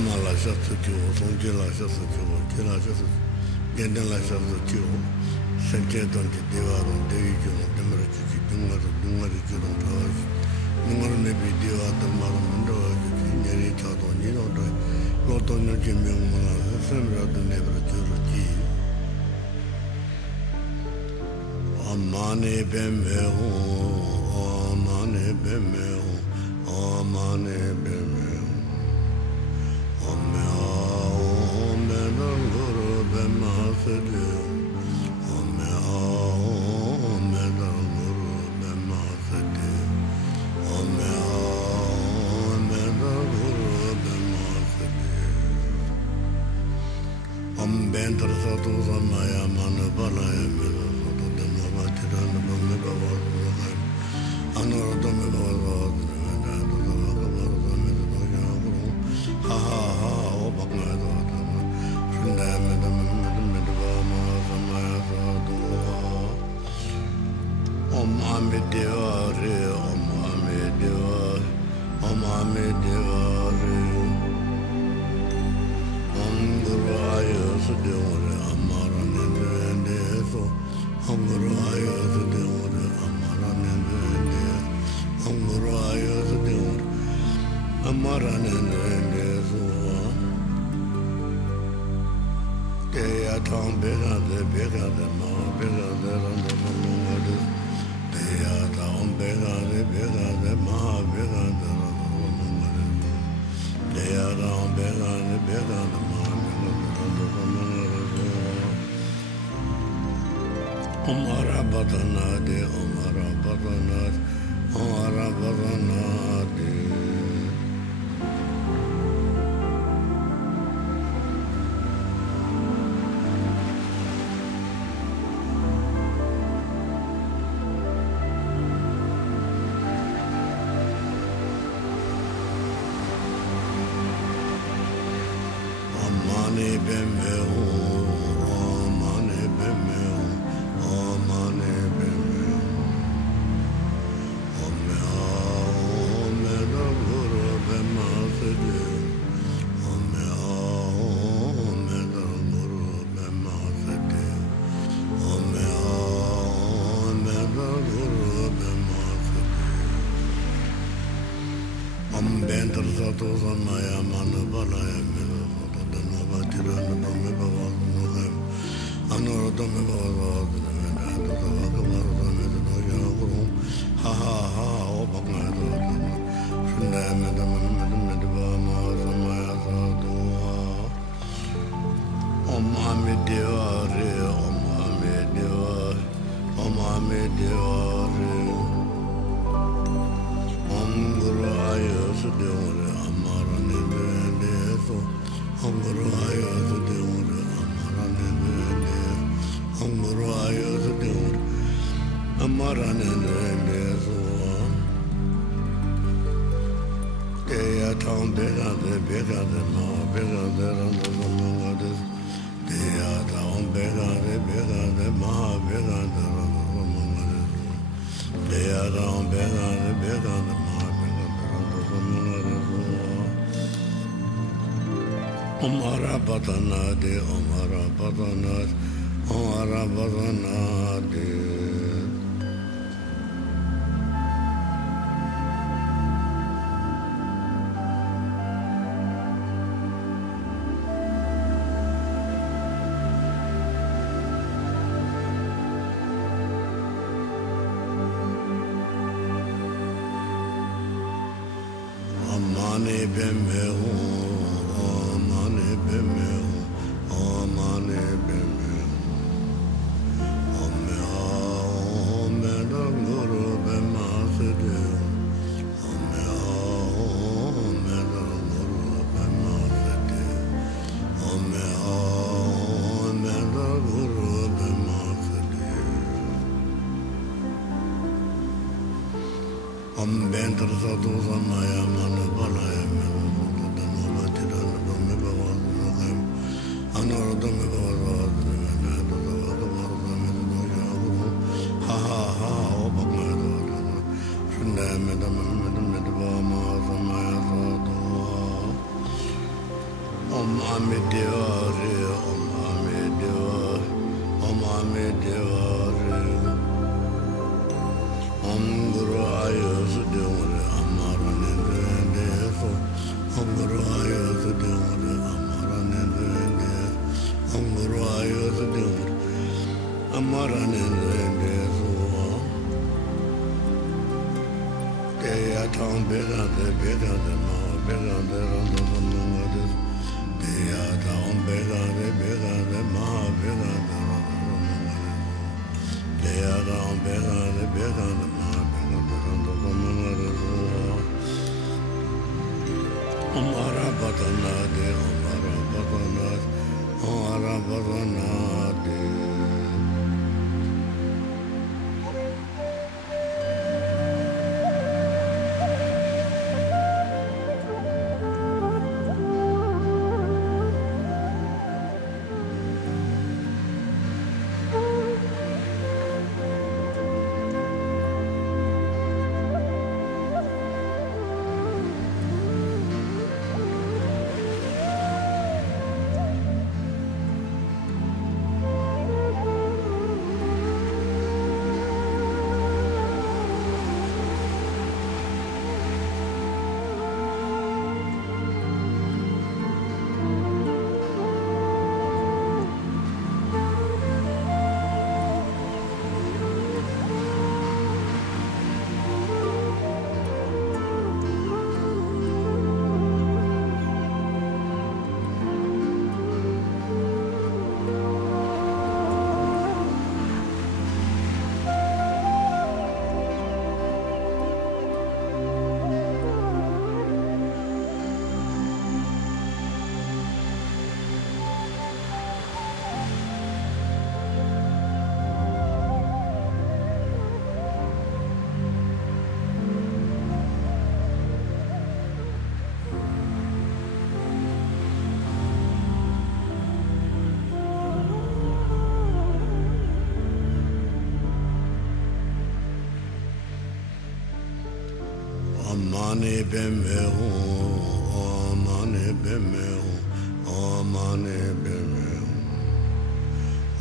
Mama la shatu kyo, Songje la shatu kyo, Ke la shatu, Genden la shatu kyo, Senche donji dewa ron, Dewi kyo, Demara chuchi, Dungari kyo, Tawashi, Nungaru nebi dewa dharma ron, Mandawa chuchi, Nyeri chato, Nino doi, Loto nyonji myungmala, Semra do nebra churu chi. Amane beme ho, Amane beme ho, Amane beme ho. Ome ome danguru bema sede. Ome ome danguru bema sede. Ome ome danguru bema sede. Bentar satu samaya mana balaya mera satu dema batiran bame bawa bawa. Anor dame bawa bawa. Ha ha ha, oh bangga tu, sudah medam samaya satu. Om Ame Deva Re, Om Ame Deva, Om Ame Deva Re. Om Guru Aya Sudeva Re, Amara Nende So. Om Guru Aya Sudeva Re, Amara Nende. Om Guru Aya Sudeva Re, Amara Nende So. Deya Tam Bega de Ma Bega de Randa Mungadu. Deya Tam Bega de Ma Bega de Randa Mungadu. Deya Tam Bega de Ma Bega de Randa Mungadu. Om Arabadana de Om Arabadana Om Arabadana de. Amane beme ho, amane beme ho, amane beme ho. Ome ome danguru bema sede. Ome ome danguru bema sede. Ome ome danguru bema sede. Bentar satu samaya mana balaya mera. Batiran bame bawa bawa. Anor dame bawa bawa. Ha ha ha, oh bangga tu. Sudah medam bawa samaya satu. Om Ame Deva Re, Om Ame Deva, Om Ame Deva Re. Om Guru Aya Sudeva Re, Amara Nende So. Om Guru Aya Sudeva Re, Amara Nende. Om Guru Aya Sudeva Re, Amara Nende So. Deya Tam Bega de Ma Bega de Randa Mungadu. Deya Tam Bega de Ma Bega de Randa Mungadu. Deya Tam Bega de Ma Bega de Randa Mungadu. Om Arabadana de, Om Arabadana, Om Arabadana de. Amane beme ho, amane beme ho, amane beme ho. Ome ome danguru bema sede. Ome ome danguru bema sede. Ome ome danguru bema sede. Bentar satu samaya mana balaya mera satu dama batiran bame bawa bawa. Anor dame bawa bawa. Ha ha ha, oh bangga tu. Sudah medam bawa samaya satu. Amidewari, Om Amidewari, Om Amidewari, Om Guru Ayasudewari, Amaranendeso, Om Guru Ayasudewari, Amaranendeso, Om Guru Ayasudewari, Amaranendeso. They are town bigger, bigger than all, bigger than others. They are town bigger than my bigger than others. They are town bigger than my bigger than others. Omara Batanade, Omara Batanade, Omara Batanade. Mane bemeho, oh mane bemeho, oh mane bemeho,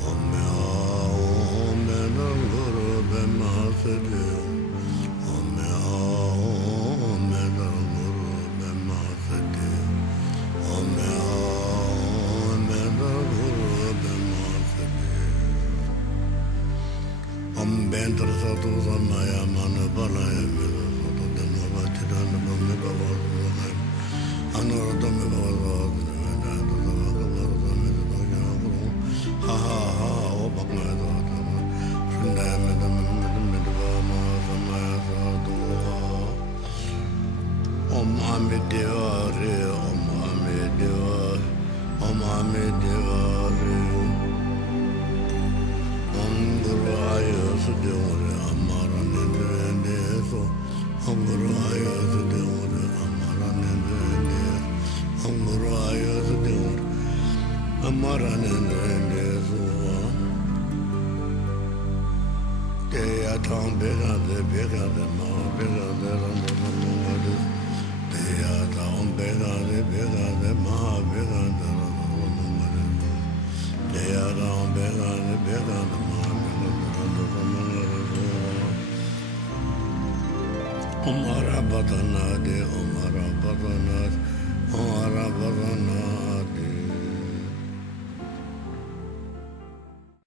oh me oh me no guru bemasede, oh me oh me no guru bemasede, oh me oh me no guru bemasede, bentar satu samaya mana balaya me. Omara Batanade, Omara Batanade, Omara Batanade.